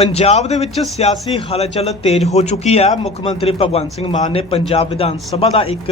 ਪੰਜਾਬ ਦੇ ਵਿੱਚ ਸਿਆਸੀ ਹਲਚਲ ਤੇਜ਼ ਹੋ ਚੁੱਕੀ ਹੈ। ਮੁੱਖ ਮੰਤਰੀ ਭਗਵੰਤ ਸਿੰਘ ਮਾਨ ਨੇ ਪੰਜਾਬ ਵਿਧਾਨ ਸਭਾ ਦਾ ਇੱਕ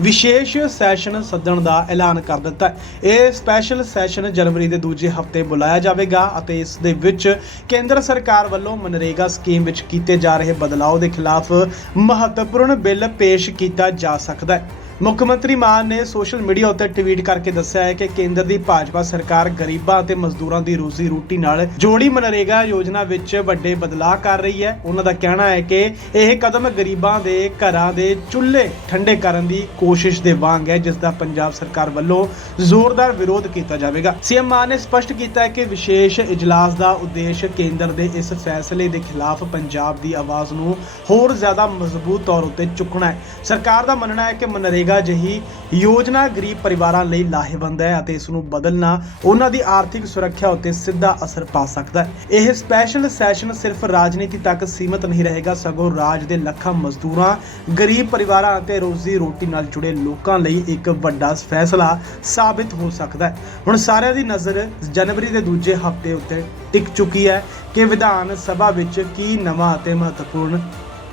ਵਿਸ਼ੇਸ਼ ਸੈਸ਼ਨ ਸੱਦਣ ਦਾ ਐਲਾਨ ਕਰ ਦਿੱਤਾ ਹੈ। ਇਹ ਸਪੈਸ਼ਲ ਸੈਸ਼ਨ ਜਨਵਰੀ ਦੇ ਦੂਜੇ ਹਫ਼ਤੇ ਬੁਲਾਇਆ ਜਾਵੇਗਾ ਅਤੇ ਇਸ ਦੇ ਵਿੱਚ ਕੇਂਦਰ ਸਰਕਾਰ ਵੱਲੋਂ ਮਨਰੇਗਾ ਸਕੀਮ ਵਿੱਚ ਕੀਤੇ ਜਾ ਰਹੇ ਬਦਲਾਅ ਦੇ ਖਿਲਾਫ ਮਹੱਤਵਪੂਰਨ ਬਿੱਲ ਪੇਸ਼ ਕੀਤਾ ਜਾ ਸਕਦਾ ਹੈ। ਮੁੱਖ ਮੰਤਰੀ ਮਾਨ ਨੇ ਸੋਸ਼ਲ ਮੀਡੀਆ ਉੱਤੇ ਟਵੀਟ ਕਰਕੇ ਦੱਸਿਆ ਹੈ ਕਿ ਕੇਂਦਰ ਦੀ ਭਾਜਪਾ ਸਰਕਾਰ ਗਰੀਬਾਂ ਅਤੇ ਮਜ਼ਦੂਰਾਂ ਦੀ ਰੋਜ਼ੀ ਰੋਟੀ ਨਾਲ ਜੋੜੀ ਮਨਰੇਗਾ ਯੋਜਨਾ ਵਿੱਚ ਵੱਡੇ ਬਦਲਾਅ ਕਰ ਰਹੀ ਹੈ। ਉਹਨਾਂ ਦਾ ਕਹਿਣਾ ਹੈ ਕਿ ਇਹ ਕਦਮ ਗਰੀਬਾਂ ਦੇ ਘਰਾਂ ਦੇ ਚੁੱਲ੍ਹੇ ਠੰਡੇ ਕਰਨ ਦੀ ਕੋਸ਼ਿਸ਼ ਦੇ ਵਾਂਗ ਹੈ, ਜਿਸ ਦਾ ਪੰਜਾਬ ਸਰਕਾਰ ਵੱਲੋਂ ਜ਼ੋਰਦਾਰ ਵਿਰੋਧ ਕੀਤਾ ਜਾਵੇਗਾ। ਸੀਐਮ ਮਾਨ ਨੇ ਸਪਸ਼ਟ ਕੀਤਾ ਹੈ ਕਿ ਵਿਸ਼ੇਸ਼ ਇਜਲਾਸ ਦਾ ਉਦੇਸ਼ ਕੇਂਦਰ ਦੇ ਇਸ ਫੈਸਲੇ ਦੇ ਖਿਲਾਫ ਪੰਜਾਬ ਦੀ ਆਵਾਜ਼ ਨੂੰ ਹੋਰ ਜ਼ਿਆਦਾ ਮਜ਼ਬੂਤ ਤੌਰ ਉੱਤੇ ਚੁੱਕਣਾ ਹੈ। ਸਰਕਾਰ ਦਾ ਮੰਨਣਾ ਹੈ ਕਿ ਮਨਰੇਗਾ ਜਿਹੀ ਯੋਜਨਾ ਗਰੀਬ ਪਰਿਵਾਰਾਂ ਲਈ ਲਾਹੇਵੰਦ ਹੈ ਅਤੇ ਇਸ ਨੂੰ ਬਦਲਣਾ ਉਹਨਾਂ ਦੀ ਆਰਥਿਕ ਸੁਰੱਖਿਆ ਉੱਤੇ ਸਿੱਧਾ ਅਸਰ ਪਾ ਸਕਦਾ ਹੈ। ਇਹ ਸਪੈਸ਼ਲ ਸੈਸ਼ਨ ਸਿਰਫ ਰਾਜਨੀਤੀ ਤੱਕ ਸੀਮਤ ਨਹੀਂ ਰਹੇਗਾ, ਸਗੋਂ ਰਾਜ ਦੇ ਲੱਖਾਂ ਮਜ਼ਦੂਰਾਂ, ਗਰੀਬ ਪਰਿਵਾਰਾਂ ਅਤੇ ਰੋਜ਼ੀ ਰੋਟੀ ਨਾਲ ਜੁੜੇ ਲੋਕਾਂ ਲਈ ਇੱਕ ਵੱਡਾ ਫੈਸਲਾ ਸਾਬਿਤ ਹੋ ਸਕਦਾ ਹੈ। ਹੁਣ ਸਾਰਿਆਂ ਦੀ ਨਜ਼ਰ ਜਨਵਰੀ ਦੇ ਦੂਜੇ ਹਫ਼ਤੇ ਉੱਤੇ ਟਿਕ ਚੁੱਕੀ ਹੈ ਕਿ ਵਿਧਾਨ ਸਭਾ ਵਿੱਚ ਕੀ ਨਵਾਂ ਅਤੇ ਮਹੱਤਵਪੂਰਨ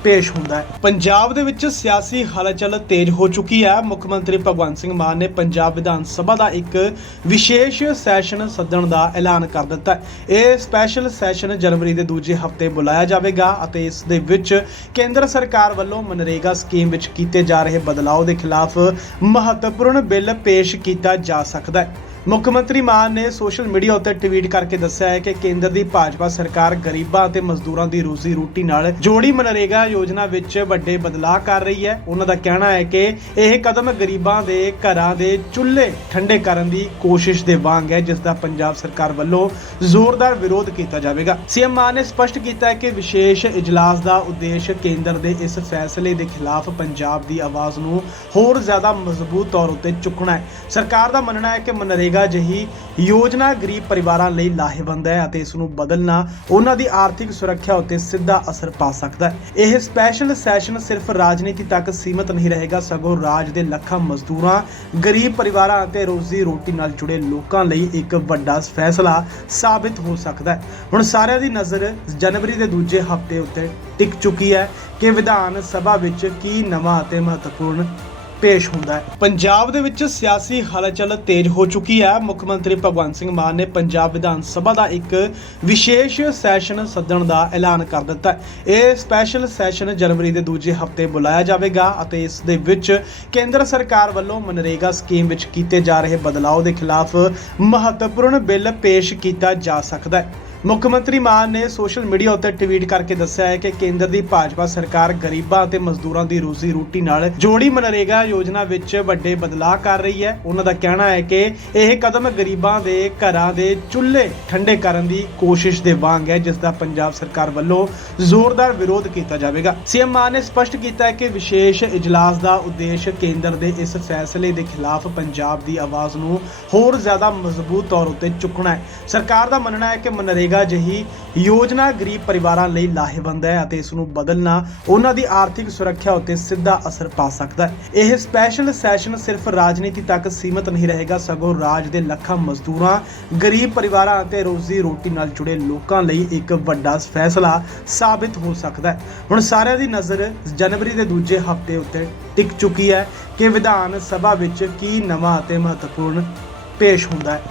ਪੇਸ਼ ਹੁੰਦਾ ਹੈ। ਪੰਜਾਬ ਦੇ ਵਿੱਚ ਸਿਆਸੀ ਹਲਚਲ ਤੇਜ਼ ਹੋ ਚੁੱਕੀ ਹੈ। ਮੁੱਖ ਮੰਤਰੀ ਭਗਵੰਤ ਸਿੰਘ ਮਾਨ ਨੇ ਪੰਜਾਬ ਵਿਧਾਨ ਸਭਾ ਦਾ ਇੱਕ ਵਿਸ਼ੇਸ਼ ਸੈਸ਼ਨ ਸੱਦਣ ਦਾ ਐਲਾਨ ਕਰ ਦਿੱਤਾ ਹੈ। ਇਹ ਸਪੈਸ਼ਲ ਸੈਸ਼ਨ ਜਨਵਰੀ ਦੇ ਦੂਜੇ ਹਫ਼ਤੇ ਬੁਲਾਇਆ ਜਾਵੇਗਾ ਅਤੇ ਇਸ ਦੇ ਵਿੱਚ ਕੇਂਦਰ ਸਰਕਾਰ ਵੱਲੋਂ ਮਨਰੇਗਾ ਸਕੀਮ ਵਿੱਚ ਕੀਤੇ ਜਾ ਰਹੇ ਬਦਲਾਅ ਦੇ ਖਿਲਾਫ ਮਹੱਤਵਪੂਰਨ ਬਿੱਲ ਪੇਸ਼ ਕੀਤਾ ਜਾ ਸਕਦਾ ਹੈ। ਮੁੱਖ ਮੰਤਰੀ ਮਾਨ ਨੇ ਸੋਸ਼ਲ ਮੀਡੀਆ ਉੱਤੇ ਟਵੀਟ ਕਰਕੇ ਦੱਸਿਆ ਹੈ ਕਿ ਕੇਂਦਰ ਦੀ ਭਾਜਪਾ ਸਰਕਾਰ ਗਰੀਬਾਂ ਅਤੇ ਮਜ਼ਦੂਰਾਂ ਦੀ ਰੋਜ਼ੀ ਰੋਟੀ ਨਾਲ ਜੋੜੀ ਮਨਰੇਗਾ ਯੋਜਨਾ ਵਿੱਚ ਵੱਡੇ ਬਦਲਾਅ ਕਰ ਰਹੀ ਹੈ। ਉਹਨਾਂ ਦਾ ਕਹਿਣਾ ਹੈ ਕਿ ਇਹ ਕਦਮ ਗਰੀਬਾਂ ਦੇ ਘਰਾਂ ਦੇ ਚੁੱਲ੍ਹੇ ਠੰਡੇ ਕਰਨ ਦੀ ਕੋਸ਼ਿਸ਼ ਦੇ ਵਾਂਗ ਹੈ, ਜਿਸ ਦਾ ਪੰਜਾਬ ਸਰਕਾਰ ਵੱਲੋਂ ਜ਼ੋਰਦਾਰ ਵਿਰੋਧ ਕੀਤਾ ਜਾਵੇਗਾ। ਸੀਐਮ ਮਾਨ ਨੇ ਸਪਸ਼ਟ ਕੀਤਾ ਹੈ ਕਿ ਵਿਸ਼ੇਸ਼ ਇਜਲਾਸ ਦਾ ਉਦੇਸ਼ ਕੇਂਦਰ ਦੇ ਇਸ ਫੈਸਲੇ ਦੇ ਖਿਲਾਫ ਪੰਜਾਬ ਦੀ ਆਵਾਜ਼ ਨੂੰ ਹੋਰ ਜ਼ਿਆਦਾ ਮਜ਼ਬੂਤ ਤੌਰ ਉੱਤੇ ਚੁੱਕਣਾ ਹੈ। ਸਰਕਾਰ ਦਾ ਮੰਨਣਾ ਹੈ ਕਿ ਮਨਰੇਗਾ ਜਿਹੀ ਯੋਜਨਾ ਗਰੀਬ ਪਰਿਵਾਰਾਂ ਲਈ ਲਾਹੇਵੰਦ ਹੈ ਅਤੇ ਇਸ ਨੂੰ ਬਦਲਣਾ ਉਹਨਾਂ ਦੀ ਆਰਥਿਕ ਸੁਰੱਖਿਆ ਉੱਤੇ ਸਿੱਧਾ ਅਸਰ ਪਾ ਸਕਦਾ ਹੈ। ਇਹ ਸਪੈਸ਼ਲ ਸੈਸ਼ਨ ਸਿਰਫ ਰਾਜਨੀਤੀ ਤੱਕ ਸੀਮਤ ਨਹੀਂ ਰਹੇਗਾ, ਸਗੋਂ ਰਾਜ ਦੇ ਲੱਖਾਂ ਮਜ਼ਦੂਰਾਂ, ਗਰੀਬ ਪਰਿਵਾਰਾਂ ਅਤੇ ਰੋਜ਼ੀ ਰੋਟੀ ਨਾਲ ਜੁੜੇ ਲੋਕਾਂ ਲਈ ਇੱਕ ਵੱਡਾ ਫੈਸਲਾ ਸਾਬਿਤ ਹੋ ਸਕਦਾ ਹੈ। ਹੁਣ ਸਾਰਿਆਂ ਦੀ ਨਜ਼ਰ ਜਨਵਰੀ ਦੇ ਦੂਜੇ ਹਫ਼ਤੇ ਉੱਤੇ ਟਿਕ ਚੁੱਕੀ ਹੈ ਕਿ ਵਿਧਾਨ ਸਭਾ ਵਿੱਚ ਕੀ ਨਵਾਂ ਅਤੇ ਮਹੱਤਵਪੂਰਨ ਪੇਸ਼ ਹੁੰਦਾ ਹੈ। ਪੰਜਾਬ ਦੇ ਵਿੱਚ ਸਿਆਸੀ ਹਲਚਲ ਤੇਜ਼ ਹੋ ਚੁੱਕੀ ਹੈ। ਮੁੱਖ ਮੰਤਰੀ ਭਗਵੰਤ ਸਿੰਘ ਮਾਨ ਨੇ ਪੰਜਾਬ ਵਿਧਾਨ ਸਭਾ ਦਾ ਇੱਕ ਵਿਸ਼ੇਸ਼ ਸੈਸ਼ਨ ਸੱਦਣ ਦਾ ਐਲਾਨ ਕਰ ਦਿੱਤਾ ਹੈ। ਇਹ ਸਪੈਸ਼ਲ ਸੈਸ਼ਨ ਜਨਵਰੀ ਦੇ ਦੂਜੇ ਹਫ਼ਤੇ ਬੁਲਾਇਆ ਜਾਵੇਗਾ ਅਤੇ ਇਸ ਦੇ ਵਿੱਚ ਕੇਂਦਰ ਸਰਕਾਰ ਵੱਲੋਂ ਮਨਰੇਗਾ ਸਕੀਮ ਵਿੱਚ ਕੀਤੇ ਜਾ ਰਹੇ ਬਦਲਾਅ ਦੇ ਖਿਲਾਫ ਮਹੱਤਵਪੂਰਨ ਬਿੱਲ ਪੇਸ਼ ਕੀਤਾ ਜਾ ਸਕਦਾ ਹੈ। ਮੁੱਖ ਮੰਤਰੀ ਮਾਨ ਨੇ ਸੋਸ਼ਲ ਮੀਡੀਆ ਉੱਤੇ ਟਵੀਟ ਕਰਕੇ ਦੱਸਿਆ ਹੈ ਕਿ ਕੇਂਦਰ ਦੀ ਭਾਜਪਾ ਸਰਕਾਰ ਗਰੀਬਾਂ ਅਤੇ ਮਜ਼ਦੂਰਾਂ ਦੀ ਰੋਜ਼ੀ ਰੋਟੀ ਨਾਲ ਜੋੜੀ ਮਨਰੇਗਾ ਯੋਜਨਾ ਵਿੱਚ ਵੱਡੇ ਬਦਲਾਅ ਕਰ ਰਹੀ ਹੈ। ਉਹਨਾਂ ਦਾ ਕਹਿਣਾ ਹੈ ਕਿ ਇਹ ਕਦਮ ਗਰੀਬਾਂ ਦੇ ਘਰਾਂ ਦੇ ਚੁੱਲ੍ਹੇ ਠੰਡੇ ਕਰਨ ਦੀ ਕੋਸ਼ਿਸ਼ ਦੇ ਵਾਂਗ ਹੈ, ਜਿਸ ਦਾ ਪੰਜਾਬ ਸਰਕਾਰ ਵੱਲੋਂ ਜ਼ੋਰਦਾਰ ਵਿਰੋਧ ਕੀਤਾ ਜਾਵੇਗਾ। ਸੀਐਮ ਮਾਨ ਨੇ ਸਪਸ਼ਟ ਕੀਤਾ ਹੈ ਕਿ ਵਿਸ਼ੇਸ਼ ਇਜਲਾਸ ਦਾ ਉਦੇਸ਼ ਕੇਂਦਰ ਦੇ ਇਸ ਫੈਸਲੇ ਦੇ ਖਿਲਾਫ ਪੰਜਾਬ ਦੀ ਆਵਾਜ਼ ਨੂੰ ਹੋਰ ਜ਼ਿਆਦਾ ਮਜ਼ਬੂਤ ਤੌਰ ਉੱਤੇ ਚੁੱਕਣਾ ਹੈ। ਸਰਕਾਰ ਦਾ ਮੰਨਣਾ ਹੈ ਕਿ ਮਨਰੇਗਾ ਜਿਹੀ ਯੋਜਨਾ ਗਰੀਬ ਪਰਿਵਾਰਾਂ ਲਈ ਲਾਹੇਵੰਦ ਹੈ ਅਤੇ ਇਸ ਨੂੰ ਬਦਲਣਾ ਉਹਨਾਂ ਦੀ ਆਰਥਿਕ ਸੁਰੱਖਿਆ ਉੱਤੇ ਸਿੱਧਾ ਅਸਰ ਪਾ ਸਕਦਾ ਹੈ। ਇਹ ਸਪੈਸ਼ਲ ਸੈਸ਼ਨ ਸਿਰਫ ਰਾਜਨੀਤੀ ਤੱਕ ਸੀਮਤ ਨਹੀਂ ਰਹੇਗਾ, ਸਗੋਂ ਰਾਜ ਦੇ ਲੱਖਾਂ ਮਜ਼ਦੂਰਾਂ, ਗਰੀਬ ਪਰਿਵਾਰਾਂ ਅਤੇ ਰੋਜ਼ੀ ਰੋਟੀ ਨਾਲ ਜੁੜੇ ਲੋਕਾਂ ਲਈ ਇੱਕ ਵੱਡਾ ਫੈਸਲਾ ਸਾਬਿਤ ਹੋ ਸਕਦਾ ਹੈ। ਹੁਣ ਸਾਰਿਆਂ ਦੀ ਨਜ਼ਰ ਜਨਵਰੀ ਦੇ ਦੂਜੇ ਹਫ਼ਤੇ ਉੱਤੇ ਟਿਕ ਚੁੱਕੀ ਹੈ ਕਿ ਵਿਧਾਨ ਸਭਾ ਵਿੱਚ ਕੀ ਨਵਾਂ ਅਤੇ ਮਹੱਤਵਪੂਰਨ ਪੇਸ਼ ਹੁੰਦਾ ਹੈ।